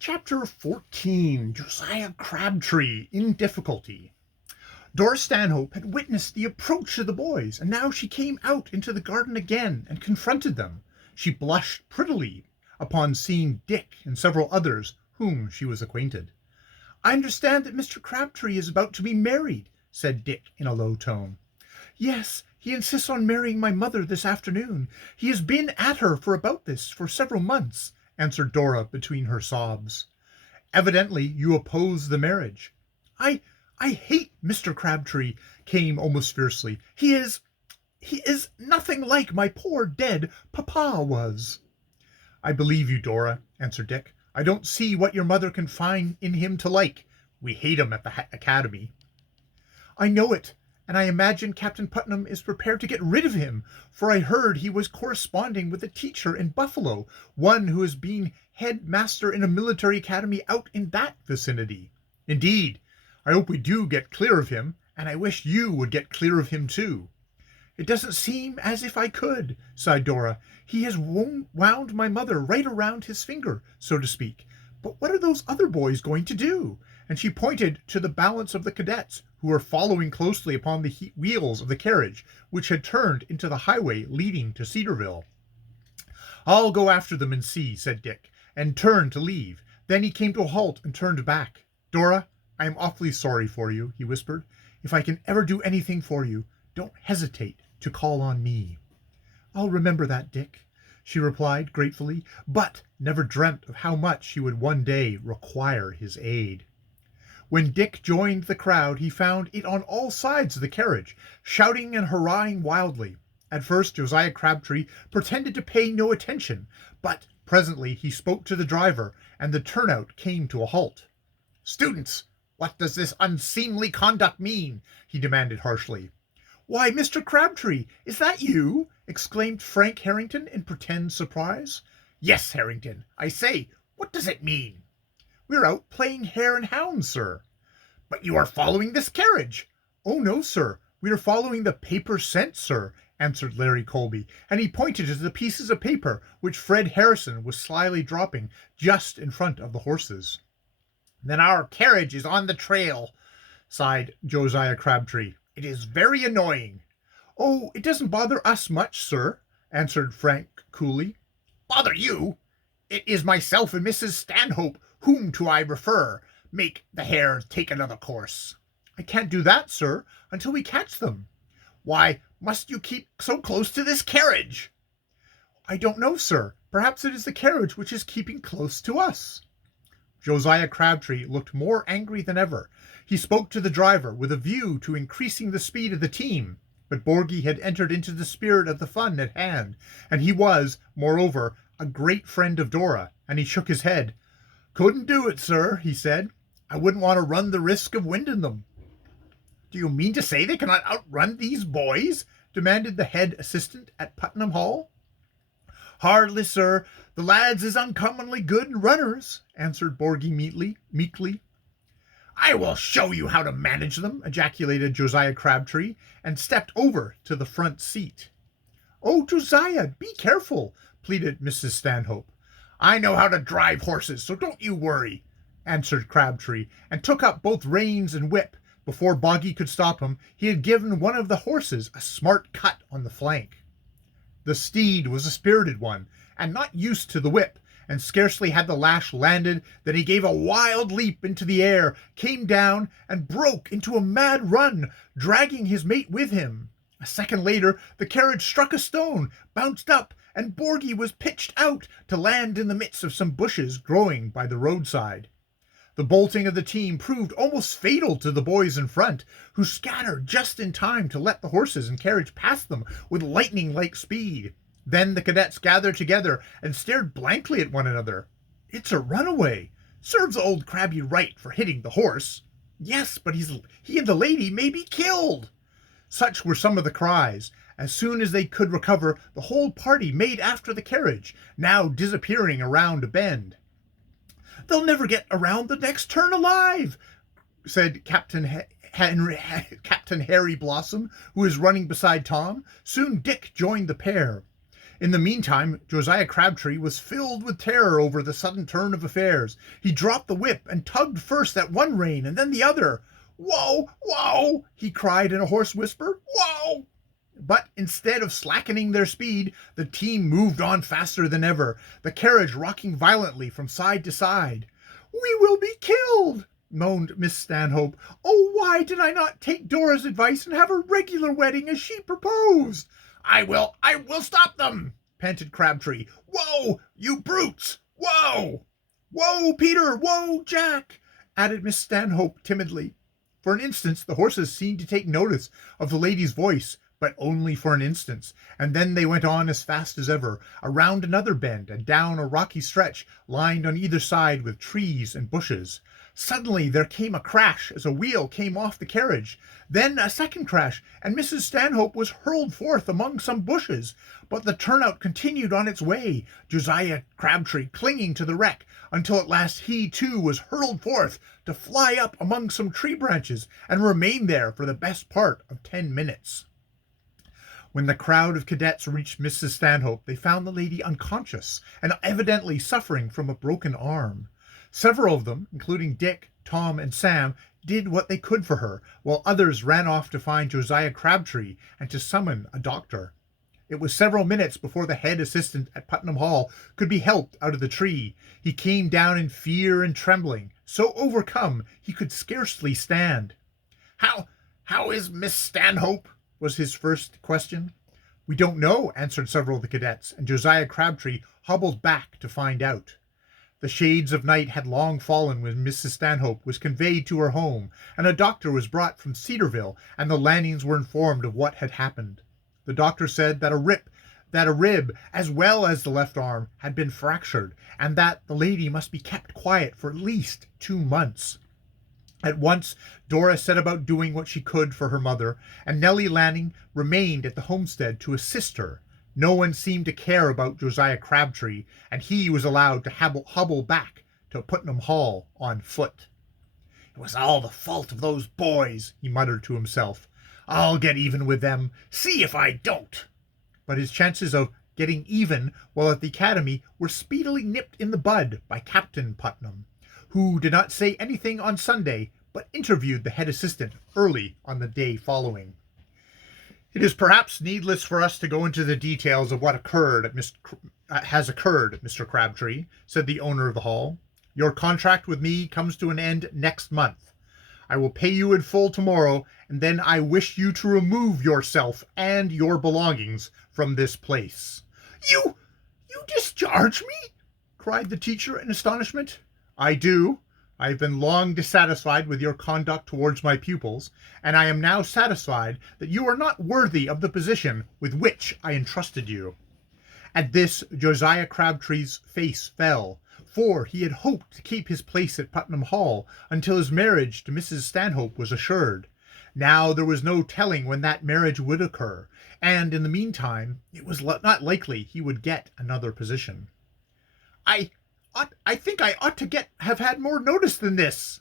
Chapter 14, Jsh Crbtr in Difficulty. Dora Stanhope had witnessed the approach of the boys, and now she came out into the garden again and confronted them. She blushed prettily upon seeing Dick and several others whom she was acquainted. "I understand that Mr. Crabtree is about to be married," said Dick in a low tone. "Yes, he insists on marrying my mother this afternoon. He has been at her for several months," answered Dora between her sobs. "Evidently you oppose the marriage." I hate Mr. Crabtree," came almost fiercely. He is nothing like my poor dead papa was." "I believe you, Dora," answered Dick. "I don't see what your mother can find in him to like. We hate him at the academy." "I know it, and I imagine Captain Putnam is prepared to get rid of him, for I heard he was corresponding with a teacher in Buffalo, one who is being head master in a military academy out in that vicinity." "Indeed, I hope we do get clear of him, and I wish you would get clear of him too." "It doesn't seem as if I could," sighed Dora. "He has wound my mother right around his finger, so to speak. But what are those other boys going to do?" And she pointed to the balance of the cadets, who were following closely upon the wheels of the carriage, which had turned into the highway leading to Cedarville. "I'll go after them and see," said Dick, and turned to leave. Then he came to a halt and turned back. "Dora, I am awfully sorry for you," he whispered. "If I can ever do anything for you, don't hesitate to call on me." "I'll remember that, Dick," she replied gratefully, but never dreamt of how much she would one day require his aid. When Dick joined the crowd, he found it on all sides of the carriage, shouting and hurrahing wildly. At first, Jsh Crbtr pretended to pay no attention, but presently he spoke to the driver, and the turnout came to a halt. "Students, what does this unseemly conduct mean?" he demanded harshly. "Why, Mr. Crabtree, is that you?" exclaimed Frank Harrington in pretended surprise. "Yes, Harrington. I say, what does it mean?" "We're out playing hare and hounds, sir." "But you are following this carriage." "Oh, no, sir. We are following the paper scent, sir," answered Larry Colby, and he pointed to the pieces of paper which Fred Harrison was slyly dropping just in front of the horses. "Then our carriage is on the trail," sighed Jsh Crbtr. "It is very annoying." "Oh, it doesn't bother us much, sir," answered Frank coolly. "Bother you? It is myself and Mrs. Stanhope. Whom do I refer? Make the hare take another course." "I can't do that, sir, until we catch them." "Why must you keep so close to this carriage?" "I don't know, sir. Perhaps it is the carriage which is keeping close to us." Jsh Crbtr looked more angry than ever. He spoke to the driver with a view to increasing the speed of the team, but Borgie had entered into the spirit of the fun at hand, and he was, moreover, a great friend of Dora, and he shook his head. "Couldn't do it, sir," he said. "I wouldn't want to run the risk of winding them." "Do you mean to say they cannot outrun these boys?" demanded the head assistant at Putnam Hall. "Hardly, sir. The lads is uncommonly good runners," answered Borgie meekly. "I will show you how to manage them," ejaculated Jsh Crbtr, and stepped over to the front seat. "Oh, Josiah, be careful," pleaded Mrs. Stanhope. "I know how to drive horses, so don't you worry," answered Crabtree, and took up both reins and whip. Before Boggy could stop him, he had given one of the horses a smart cut on the flank. The steed was a spirited one, and not used to the whip, and scarcely had the lash landed than he gave a wild leap into the air, came down, and broke into a mad run, dragging his mate with him. A second later, the carriage struck a stone, bounced up, and Borgie was pitched out to land in the midst of some bushes growing by the roadside. The bolting of the team proved almost fatal to the boys in front, who scattered just in time to let the horses and carriage pass them with lightning-like speed. Then the cadets gathered together and stared blankly at one another. "It's a runaway. Serves old Crabby right for hitting the horse." "Yes, but he and the lady may be killed." Such were some of the cries. As soon as they could recover, the whole party made after the carriage, now disappearing around a bend. "They'll never get around the next turn alive," said Captain Harry Blossom, who was running beside Tom. Soon Dick joined the pair. In the meantime, Josiah Crabtree was filled with terror over the sudden turn of affairs. He dropped the whip and tugged first at one rein and then the other. "Whoa, whoa!" he cried in a hoarse whisper. "Whoa!" But instead of slackening their speed, the team moved on faster than ever, the carriage rocking violently from side to side. "We will be killed," moaned Miss Stanhope. "Oh, why did I not take Dora's advice and have a regular wedding as she proposed?" I will stop them," panted Crabtree. "Whoa, you brutes! Whoa!" "Whoa, Peter! Whoa, Jack!" added Miss Stanhope timidly. For an instant the horses seemed to take notice of the lady's voice, but only for an instant, and then they went on as fast as ever, around another bend and down a rocky stretch lined on either side with trees and bushes. Suddenly there came a crash as a wheel came off the carriage, then a second crash, and Mrs. Stanhope was hurled forth among some bushes. But the turnout continued on its way, Josiah Crabtree clinging to the wreck, until at last he too was hurled forth to fly up among some tree branches and remain there for the best part of 10 minutes. When the crowd of cadets reached Mrs. Stanhope, they found the lady unconscious and evidently suffering from a broken arm. Several of them, including Dick, Tom, and Sam, did what they could for her, while others ran off to find Josiah Crabtree and to summon a doctor. It was several minutes before the head assistant at Putnam Hall could be helped out of the tree. He came down in fear and trembling, so overcome he could scarcely stand. How is Miss Stanhope?" was his first question. "We don't know," answered several of the cadets, and Josiah Crabtree hobbled back to find out. The shades of night had long fallen when Mrs. Stanhope was conveyed to her home, and a doctor was brought from Cedarville, and the Lannings were informed of what had happened. The doctor said that a rib, as well as the left arm, had been fractured, and that the lady must be kept quiet for at least 2 months. At once, Dora set about doing what she could for her mother, and Nellie Lanning remained at the homestead to assist her. No one seemed to care about Josiah Crabtree, and he was allowed to hobble back to Putnam Hall on foot. "It was all the fault of those boys," he muttered to himself. "I'll get even with them. See if I don't." But his chances of getting even while at the academy were speedily nipped in the bud by Captain Putnam, who did not say anything on Sunday, but interviewed the head assistant early on the day following. It is perhaps needless for us to go into the details of what has occurred, Mr. Crabtree, said the owner of the hall. "Your contract with me comes to an end next month. I will pay you in full tomorrow, and then I wish you to remove yourself and your belongings from this place." You discharge me?" cried the teacher in astonishment. "I do. I have been long dissatisfied with your conduct towards my pupils, and I am now satisfied that you are not worthy of the position with which I entrusted you." At this, Josiah Crabtree's face fell, for he had hoped to keep his place at Putnam Hall until his marriage to Mrs. Stanhope was assured. Now there was no telling when that marriage would occur, and in the meantime it was not likely he would get another position. I think I ought to have had more notice than this."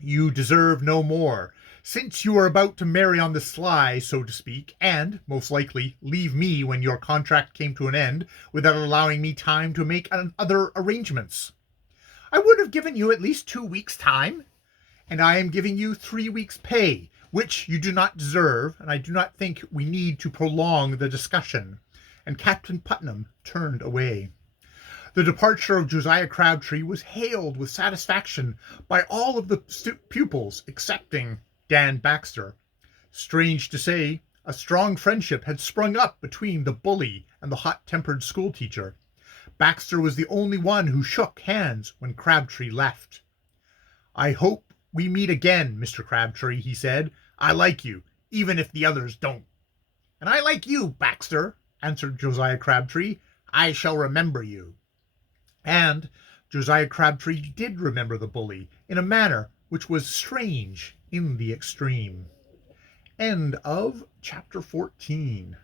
"You deserve no more. Since you are about to marry on the sly, so to speak, and, most likely, leave me when your contract came to an end, without allowing me time to make other arrangements." "I would have given you at least 2 weeks' time." "And I am giving you 3 weeks' pay, which you do not deserve, and I do not think we need to prolong the discussion." And Captain Putnam turned away. The departure of Josiah Crabtree was hailed with satisfaction by all of the pupils excepting Dan Baxter. Strange to say, a strong friendship had sprung up between the bully and the hot-tempered schoolteacher. Baxter was the only one who shook hands when Crabtree left. "I hope we meet again, Mr. Crabtree," he said. "I like you, even if the others don't." "And I like you, Baxter," answered Josiah Crabtree. "I shall remember you." And Josiah Crabtree did remember the bully in a manner which was strange in the extreme. End of chapter 14.